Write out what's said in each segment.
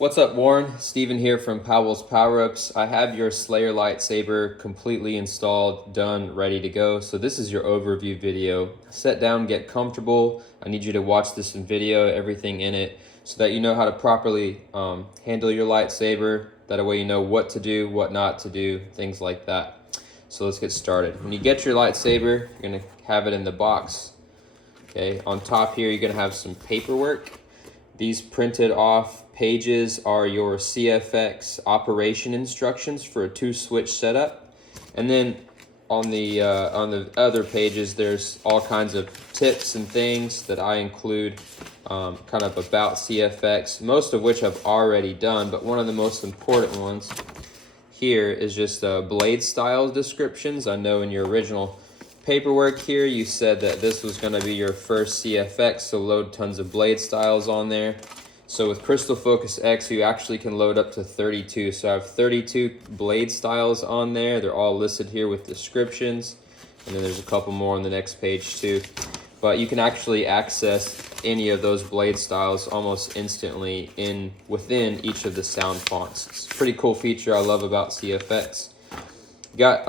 What's up, Warren? Steven here from Powell's Power Ups. I have your Slayer lightsaber completely installed, done, ready to go. So this is your overview video. Sit down, get comfortable. I need you to watch this in video, everything in it, so that you know how to properly handle your lightsaber. That way you know what to do, what not to do, things like that. So let's get started. When you get your lightsaber, you're gonna have it in the box. Okay, on top here, you're gonna have some paperwork. These printed off pages are your CFX operation instructions for a 2-switch setup. And then on the other pages, there's all kinds of tips and things that I include kind of about CFX, most of which I've already done, but one of the most important ones here is just blade style descriptions. I know in your original paperwork here, you said that this was going to be your first CFX, so load tons of blade styles on there. So with Crystal Focus X, you actually can load up to 32. So I have 32 blade styles on there. They're all listed here with descriptions. And then there's a couple more on the next page too. But you can actually access any of those blade styles almost instantly within each of the sound fonts. It's a pretty cool feature I love about CFX. You got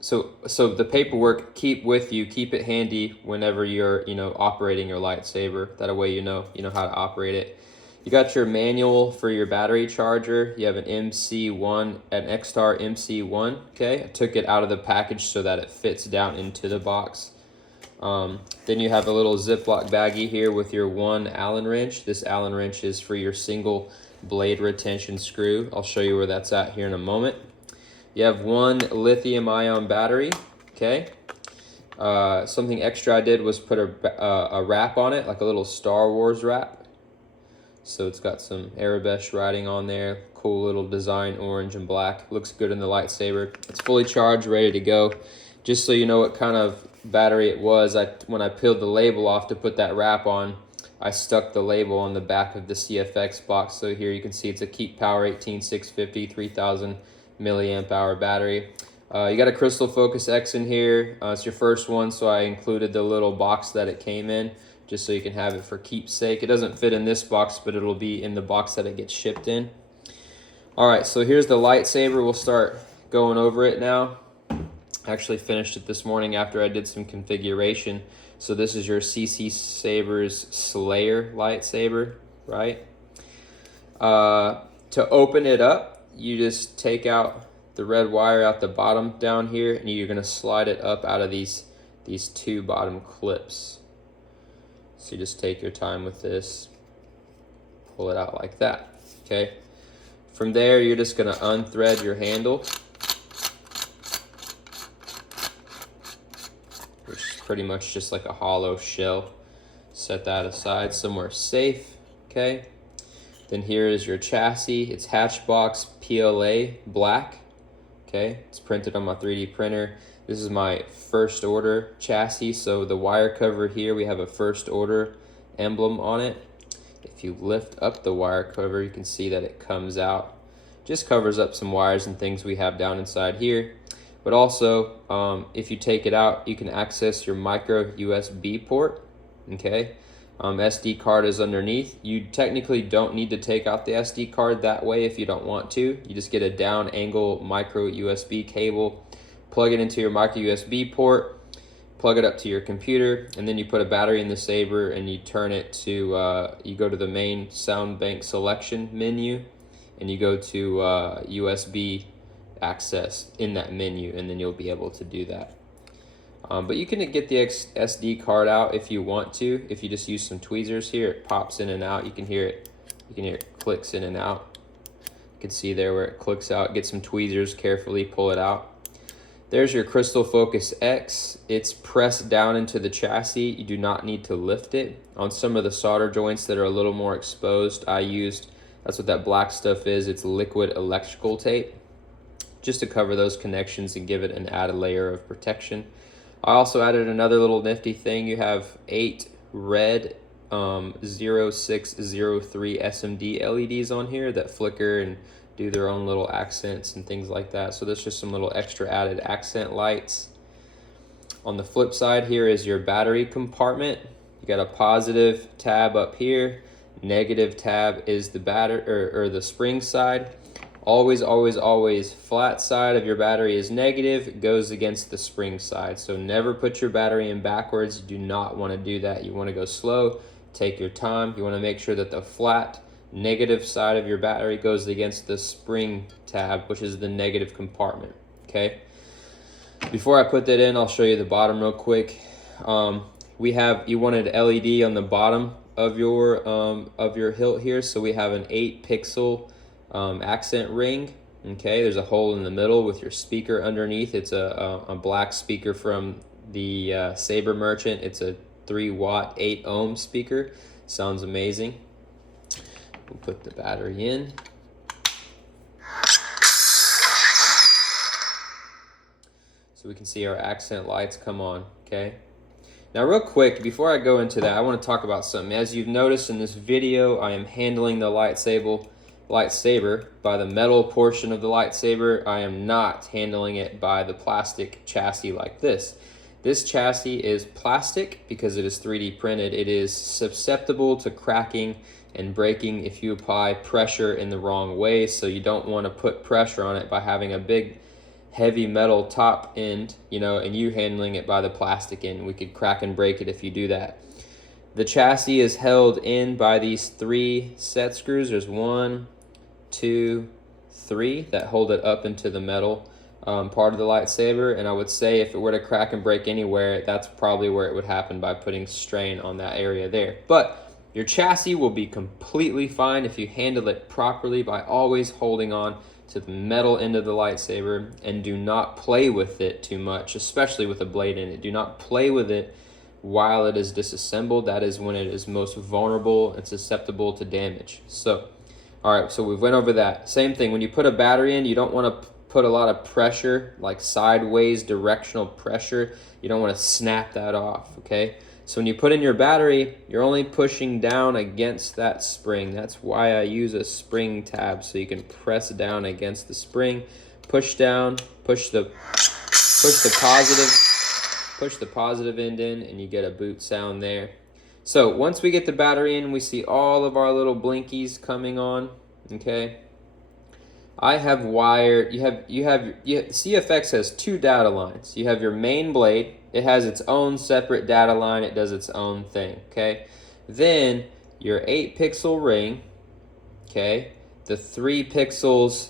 So the paperwork, keep with you, keep it handy whenever you're, operating your lightsaber. That way you know how to operate it. You got your manual for your battery charger. You have an MC1, an X-Star MC1, okay? I took it out of the package so that it fits down into the box. Then you have a little Ziploc baggie here with your one Allen wrench. This Allen wrench is for your single blade retention screw. I'll show you where that's at here in a moment. You have one lithium-ion battery, okay? Something extra I did was put a wrap on it, like a little Star Wars wrap. So it's got some Arabesh writing on there, cool little design, orange and black. Looks good in the lightsaber. It's fully charged, ready to go. Just so you know what kind of battery it was, when I peeled the label off to put that wrap on, I stuck the label on the back of the CFX box. So here you can see it's a Keep Power 18650 3000 milliamp hour battery. You got a Crystal Focus X in here. It's your first one, so I included the little box that it came in just so you can have it for keepsake. It doesn't fit in this box, but it'll be in the box that it gets shipped in. All right, so here's the lightsaber. We'll start going over it now. I actually finished it this morning after I did some configuration. So this is your CCSabers Slayer lightsaber, right? To open it up, you just take out the red wire out the bottom down here, and you're going to slide it up out of these two bottom clips. So you just take your time with this, pull it out like that, okay? From there, you're just going to unthread your handle, which is pretty much just like a hollow shell. Set that aside somewhere safe, okay? Then here is your chassis. It's Hatchbox PLA black, okay? It's printed on my 3D printer. This is my first order chassis, so the wire cover here, we have a first order emblem on it. If you lift up the wire cover, you can see that it comes out. Just covers up some wires and things we have down inside here. But also, if you take it out, you can access your micro USB port, okay? SD card is underneath. You technically don't need to take out the SD card that way if you don't want to. You just get a down angle micro USB cable, plug it into your micro USB port, plug it up to your computer, and then you put a battery in the saber and you turn it to, you go to the main sound bank selection menu and you go to USB access in that menu, and then you'll be able to do that. But you can get the SD card out if you want to. If you just use some tweezers here, it pops in and out. You can hear it. You can hear it clicks in and out. You can see there where it clicks out. Get some tweezers, carefully pull it out. There's your Crystal Focus X. It's pressed down into the chassis. You do not need to lift it. On some of the solder joints that are a little more exposed, that's what that black stuff is. It's liquid electrical tape, just to cover those connections and give it an added layer of protection. I also added another little nifty thing. You have 8 red 0603 SMD LEDs on here that flicker and do their own little accents and things like that. So there's just some little extra added accent lights. On the flip side here is your battery compartment. You got a positive tab up here, negative tab is the or the spring side. Always, always, always, flat side of your battery is negative, goes against the spring side. So never put your battery in backwards. You do not want to do that. You want to go slow, take your time. You want to make sure that the flat negative side of your battery goes against the spring tab, which is the negative compartment, okay? Before I put that in, I'll show you the bottom real quick. You wanted LED on the bottom of your hilt here, so we have an 8-pixel accent ring. Okay, there's a hole in the middle with your speaker underneath. It's a black speaker from the Saber Merchant. It's a 3-watt 8-ohm speaker. Sounds amazing. We'll put the battery in. So we can see our accent lights come on, okay? Now real quick, before I go into that, I want to talk about something. As you've noticed in this video, I am handling the lightsaber by the metal portion of the lightsaber. I am not handling it by the plastic chassis like this. This chassis is plastic because it is 3D printed. It is susceptible to cracking and breaking if you apply pressure in the wrong way, so you don't want to put pressure on it by having a big heavy metal top end, and you handling it by the plastic end. We could crack and break it if you do that. The chassis is held in by these 3 set screws. There's 1, 2, 3 that hold it up into the metal part of the lightsaber, and I would say if it were to crack and break anywhere, that's probably where it would happen, by putting strain on that area there. But your chassis will be completely fine if you handle it properly by always holding on to the metal end of the lightsaber, and do not play with it too much, especially with a blade in it. Do not play with it while it is disassembled. That is when it is most vulnerable and susceptible to damage. So, all right, so we went over that. Same thing, when you put a battery in, you don't want to put a lot of pressure, like sideways directional pressure. You don't want to snap that off, okay? So when you put in your battery, you're only pushing down against that spring. That's why I use a spring tab, so you can press down against the spring, push down, push the positive end in, and you get a boot sound there. So once we get the battery in, we see all of our little blinkies coming on, okay? I have wired, CFX has 2 data lines. You have your main blade. It has its own separate data line. It does its own thing, okay? Then your 8-pixel ring, okay? The 3 pixels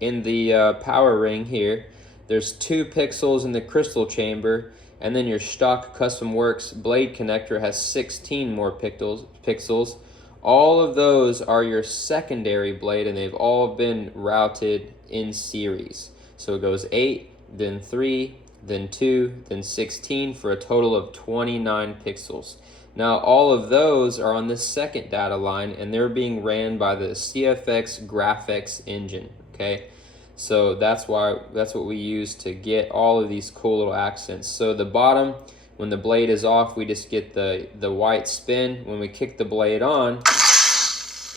in the power ring here. There's 2 pixels in the crystal chamber, and then your stock Custom Works blade connector has 16 more pixels. All of those are your secondary blade, and they've all been routed in series. So it goes 8, then 3, then 2, then 16 for a total of 29 pixels. Now all of those are on the second data line, and they're being ran by the CFX Graphics engine, okay? So that's what we use to get all of these cool little accents. So the bottom, when the blade is off, we just get the white spin. When we kick the blade on,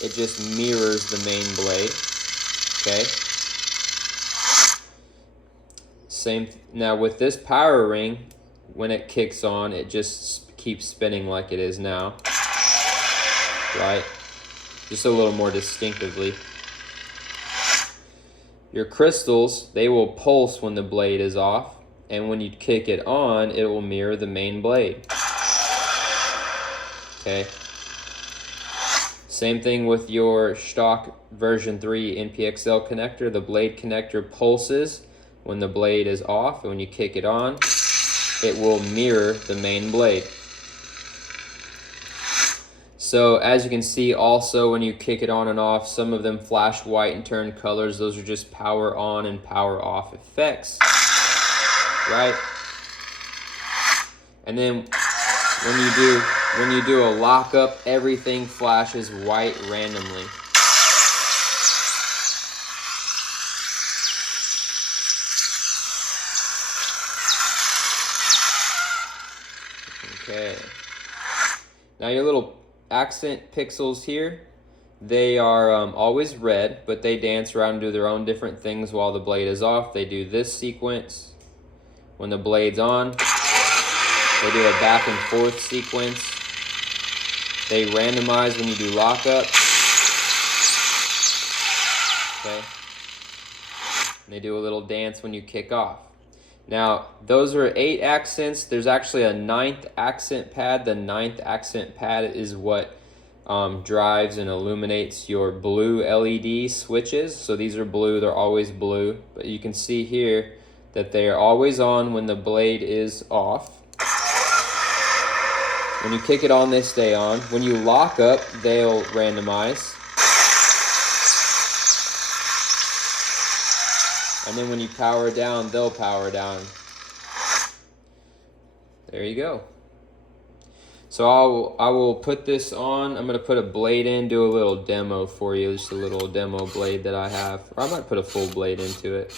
it just mirrors the main blade, okay? Now with this power ring, when it kicks on, it just keeps spinning like it is now, right? Just a little more distinctively. Your crystals, they will pulse when the blade is off, and when you kick it on, it will mirror the main blade, okay? Same thing with your stock version 3 NPXL connector. The blade connector pulses when the blade is off, and when you kick it on, it will mirror the main blade. So as you can see, also when you kick it on and off, some of them flash white and turn colors. Those are just power on and power off effects, right? And then when you do a lockup, everything flashes white randomly. Okay. Now your little accent pixels here, they are always red, but they dance around and do their own different things while the blade is off. They do this sequence. When the blade's on, they do a back and forth sequence. They randomize when you do lockup. Okay. And they do a little dance when you kick off. Now, those are 8 accents. There's actually a 9th accent pad. The 9th accent pad is what drives and illuminates your blue LED switches. So these are blue, they're always blue. But you can see here that they are always on when the blade is off. When you kick it on, they stay on. When you lock up, they'll randomize. And then when you power down, they'll power down. There you go. So I will put this on. I'm gonna put a blade in, do a little demo for you. Just a little demo blade that I have. Or I might put a full blade into it.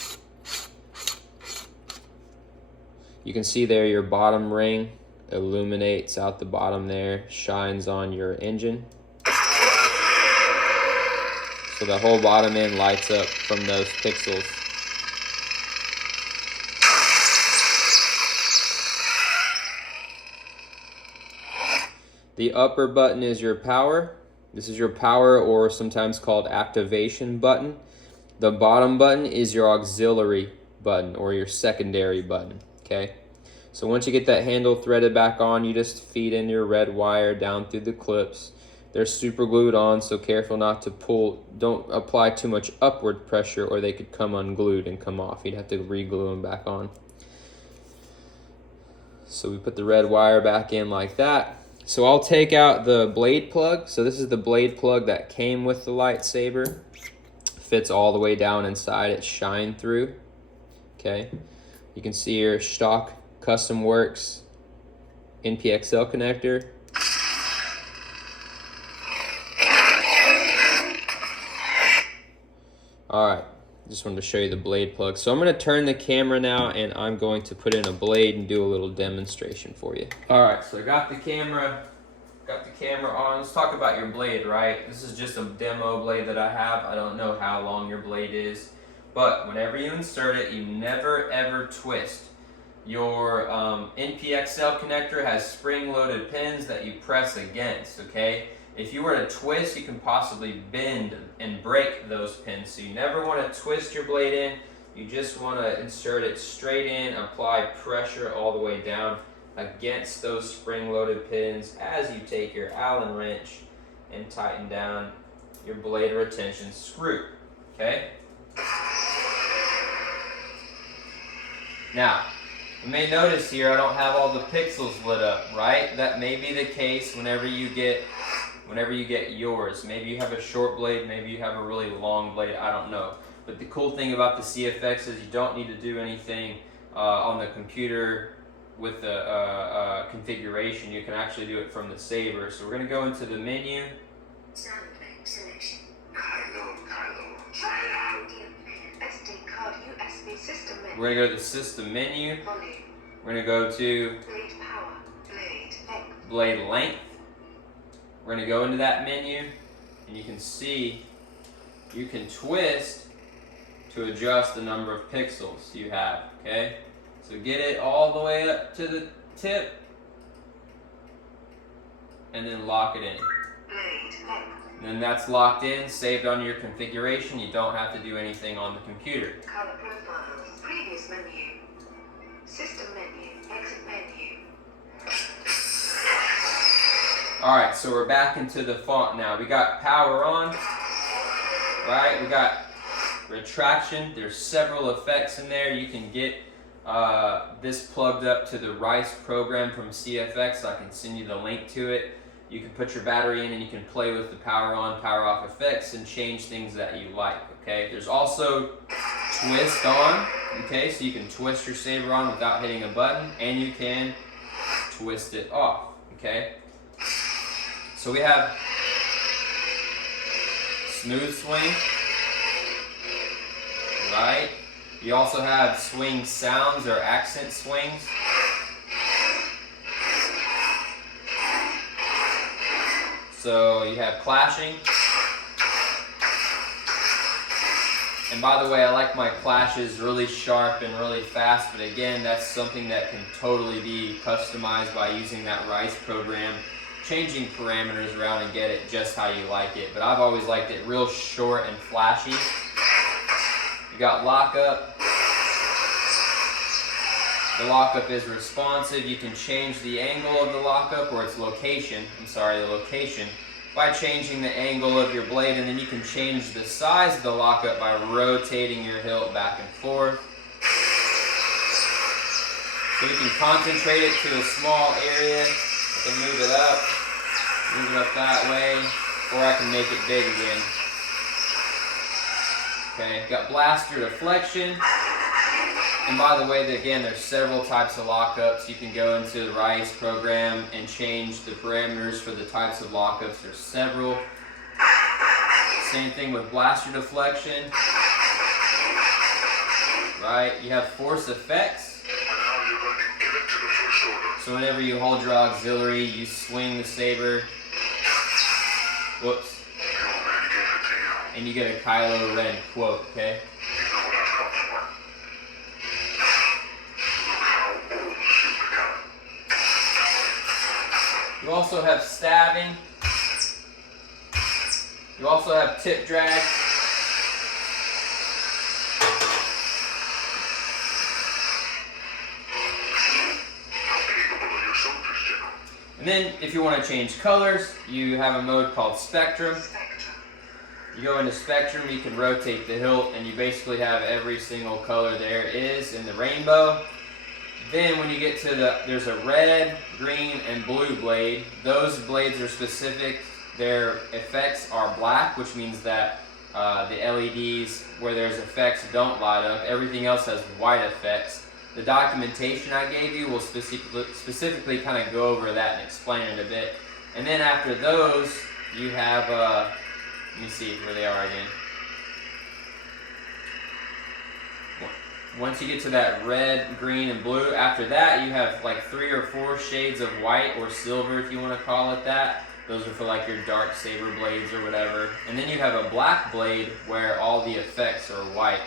You can see there your bottom ring illuminates out the bottom there, shines on your engine. So the whole bottom end lights up from those pixels. The upper button is your power. This is your power, or sometimes called activation button. The bottom button is your auxiliary button or your secondary button, okay? So once you get that handle threaded back on, you just feed in your red wire down through the clips. They're super glued on, so careful not to pull. Don't apply too much upward pressure or they could come unglued and come off. You'd have to re-glue them back on. So we put the red wire back in like that. So I'll take out the blade plug. So this is the blade plug that came with the lightsaber. Fits all the way down inside. It's shine through. Okay. You can see your stock Custom Works NPXL connector. Alright, just wanted to show you the blade plug. So I'm going to turn the camera now and I'm going to put in a blade and do a little demonstration for you. Alright, so I got the camera on. Let's talk about your blade, right? This is just a demo blade that I have. I don't know how long your blade is, but whenever you insert it, you never ever twist. Your NPXL connector has spring-loaded pins that you press against, okay? If you were to twist, you can possibly bend and break those pins. So you never want to twist your blade in. You just want to insert it straight in, apply pressure all the way down against those spring-loaded pins as you take your Allen wrench and tighten down your blade retention screw, okay? Now, you may notice here I don't have all the pixels lit up, right? That may be the case whenever you get yours. Maybe you have a short blade, maybe you have a really long blade, I don't know. But the cool thing about the CFX is you don't need to do anything on the computer with the configuration. You can actually do it from the Saber. So we're going to go into the menu. Sound bank selection. Kylo. Try it out. SD card USB system menu. We're going to go to the system menu. Volume. We're going to go to Blade power. Blade length. blade length. We're going to go into that menu and you can see you can twist to adjust the number of pixels you have, okay? So get it all the way up to the tip and then lock it in. Blade length. And then that's locked in, saved on your configuration. You don't have to do anything on the computer. Color profiles. Previous menu. System menu. Exit menu. Alright, so we're back into the font now. We got power on, right? We got retraction. There's several effects in there. You can get this plugged up to the Rice program from CFX. I can send you the link to it. You can put your battery in and you can play with the power on, power off effects and change things that you like, okay? There's also twist on, okay? So you can twist your saber on without hitting a button, and you can twist it off, okay? So we have smooth swing, right? You also have swing sounds or accent swings. So you have clashing. And by the way, I like my clashes really sharp and really fast, but again, that's something that can totally be customized by using that Rice program. changing parameters around and get it just how you like it. But I've always liked it real short and flashy. You got lockup. The lockup is responsive. You can change the angle of the lockup or its location. The location by changing the angle of your blade, and then you can change the size of the lockup by rotating your hilt back and forth. So you can concentrate it to a small area. I can move it up that way, or I can make it big again. Okay, got blaster deflection. And by the way, again, there's several types of lockups. You can go into the RICE program and change the parameters for the types of lockups. There's several. Same thing with blaster deflection. Right, you have force effects. So whenever you hold your auxiliary, you swing the saber. Whoops. And you get a Kylo Ren quote, okay? You also have stabbing. You also have tip drag. And then if you want to change colors, you have a mode called Spectrum. You go into Spectrum, you can rotate the hilt, and you basically have every single color there is in the rainbow. Then when you get to there's a red, green, and blue blade. Those blades are specific. Their effects are black, which means that the LEDs where there's effects don't light up. Everything else has white effects. The documentation I gave you will specifically kind of go over that and explain it a bit. And then after those, you have, let me see where they are again. Once you get to that red, green, and blue, after that you have like 3 or 4 shades of white or silver, if you want to call it that. Those are for like your dark saber blades or whatever. And then you have a black blade where all the effects are white.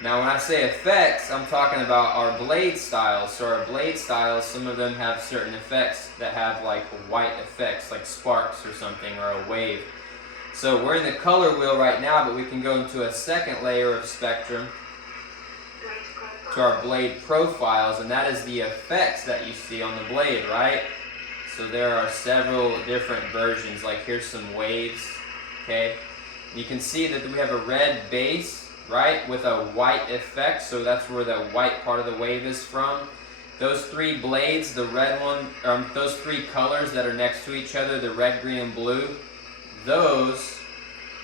Now when I say effects, I'm talking about our blade styles. So our blade styles, some of them have certain effects that have like white effects, like sparks or something, or a wave. So we're in the color wheel right now, but we can go into a second layer of spectrum to our blade profiles, and that is the effects that you see on the blade, right? So there are several different versions, like here's some waves, okay? You can see that we have a red base, right, with a white effect, so that's where the white part of the wave is from. Those 3 blades, the red one, those 3 colors that are next to each other, the red, green, and blue, those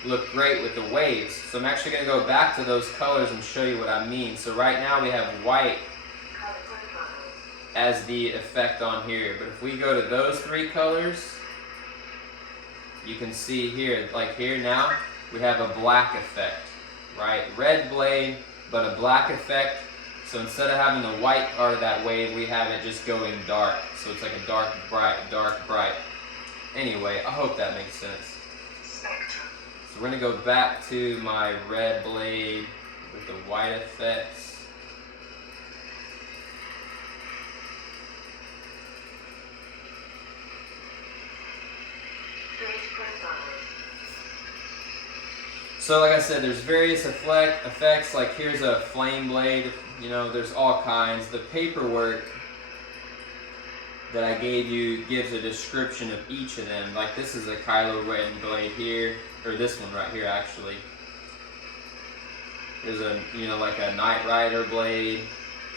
look great with the waves. So I'm actually going to go back to those colors and show you what I mean. So right now we have white as the effect on here. But if we go to those 3 colors, you can see here, like here now, we have a black effect, right? Red blade, but a black effect. So instead of having the white part of that wave, we have it just going dark. So it's like a dark, bright. Anyway, I hope that makes sense. So we're going to go back to my red blade with the white effects. So like I said, there's various effects, like here's a flame blade, you know, there's all kinds. The paperwork that I gave you gives a description of each of them. Like this is a Kylo Ren blade here, or this one right here actually. There's a, you know, like a Knight Rider blade,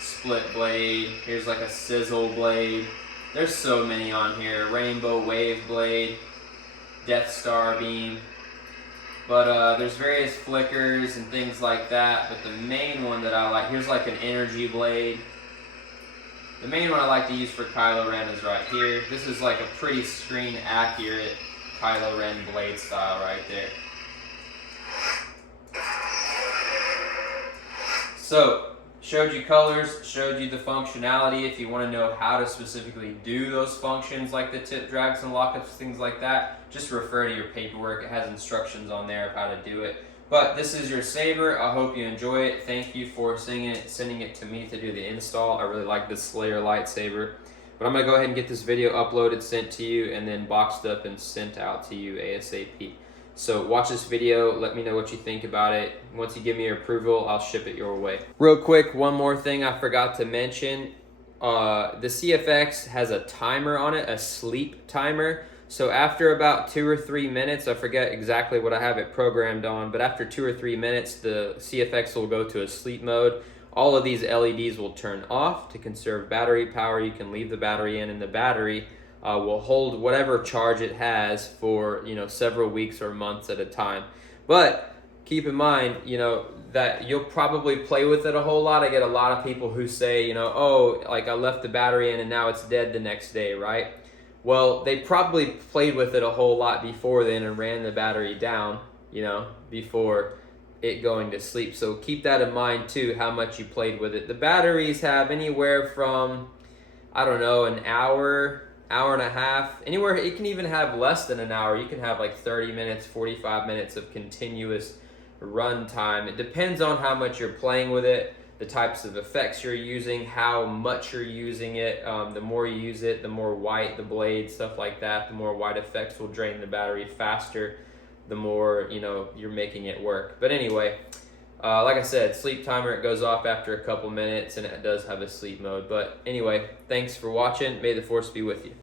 split blade, here's like a sizzle blade. There's so many on here. Rainbow wave blade, Death Star beam. But there's various flickers and things like that. But the main one that I like, here's like an energy blade. The main one I like to use for Kylo Ren is right here. This is like a pretty screen accurate Kylo Ren blade style right there. So, showed you colors, showed you the functionality. If you want to know how to specifically do those functions like the tip drags and lockups, things like that, just refer to your paperwork. It has instructions on there of how to do it. But this is your saber. I hope you enjoy it. Thank you for sending it to me to do the install. I really like this Slayer lightsaber. But I'm gonna go ahead and get this video uploaded, sent to you, and then boxed up and sent out to you ASAP. So watch this video, let me know what you think about it. Once you give me your approval, I'll ship it your way. Real quick, one more thing I forgot to mention. The CFX has a timer on it, a sleep timer. So after about 2 or 3 minutes, I forget exactly what I have it programmed on, but after 2 or 3 minutes, the CFX will go to a sleep mode. All of these LEDs will turn off to conserve battery power. You can leave the battery in, and the battery will hold whatever charge it has for, you know, several weeks or months at a time. But keep in mind, you know, that you'll probably play with it a whole lot. I get a lot of people who say, you know, oh, like I left the battery in and now it's dead the next day, right? Well, they probably played with it a whole lot before then and ran the battery down, you know, before it going to sleep. So keep that in mind too, how much you played with it. The batteries have anywhere from, I don't know, an hour and a half, anywhere. It can even have less than an hour. You can have like 30 minutes, 45 minutes of continuous run time. It depends on how much you're playing with it, the types of effects you're using, how much you're using it. The more you use it, the more white the blade, stuff like that, the more white effects will drain the battery faster, the more, you know, you're making it work. But anyway, like I said, sleep timer, it goes off after a couple minutes, and it does have a sleep mode. But anyway, thanks for watching. May the force be with you.